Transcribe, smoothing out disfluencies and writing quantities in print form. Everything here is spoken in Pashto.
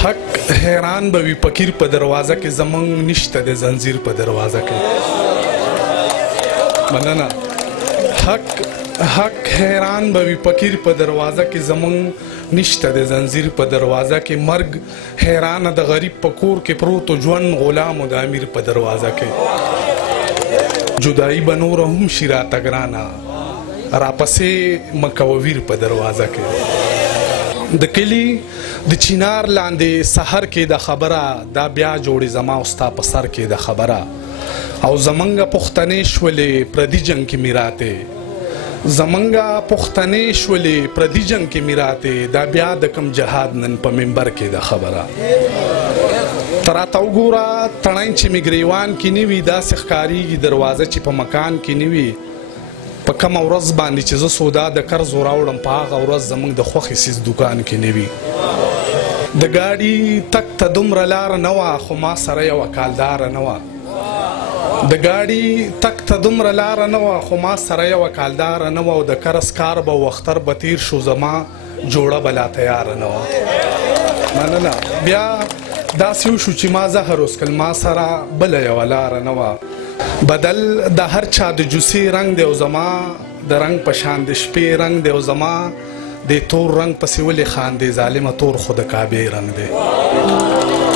حق حیران به وي فقیر په دروازه کې زمونږ نشته د زنځیر په دروازه کې مننه حق حیران به وي فقیر په دروازه کې زمونږ نشته د زنځیر په دروازه کې مرګ حیرانه د غریب په کور کې پروت ژوند غلام د امیر په دروازه کې جدایي به نوره هم شي راته ګرانه راپسې مکوویر په دروازه کې د کلي د چینار لاندې سحر کې د خبره دا بیا جوړې زما او ستا په سر کې د خبره او زمونږ پښتنې شولې پردي جنګ کې میراتې زمونږ پښتنې شولې پردي جنګ کې میراتې دا بیا د کم جهاد نن په منبر کې د خبره ته راته وګوره تڼۍ چې مې ګریوان کې نه وي داسې ښکارېږي دروازه چې په مکان کې نه وي په کومه ورځ باندې چې زه سودا د قرض راوړم په هغه ورځ زموږ د خوښې څیز دوکان کې نه وي د ګاډي تک ته دومره لاره نه وه خو ما سره یوه کالداره نه وه د ګاډي تک ته دومره لاره نه وه خو ما سره یوه کالداره نه وه او د قرض کار به و اختر به تیر شو زما جوړه به لا تیاره نه وه مننه بیا داسې وشو چې ما زهر وڅکل ما سره بله یوه لاره نه وه بدل د هر چا د جوسې رنګ دی او زما د رنګ په شان د شپې رنګ دی او زما د تور رنګ پسې ولې خاندې ظالمه تور خو د کعبې رنګ دی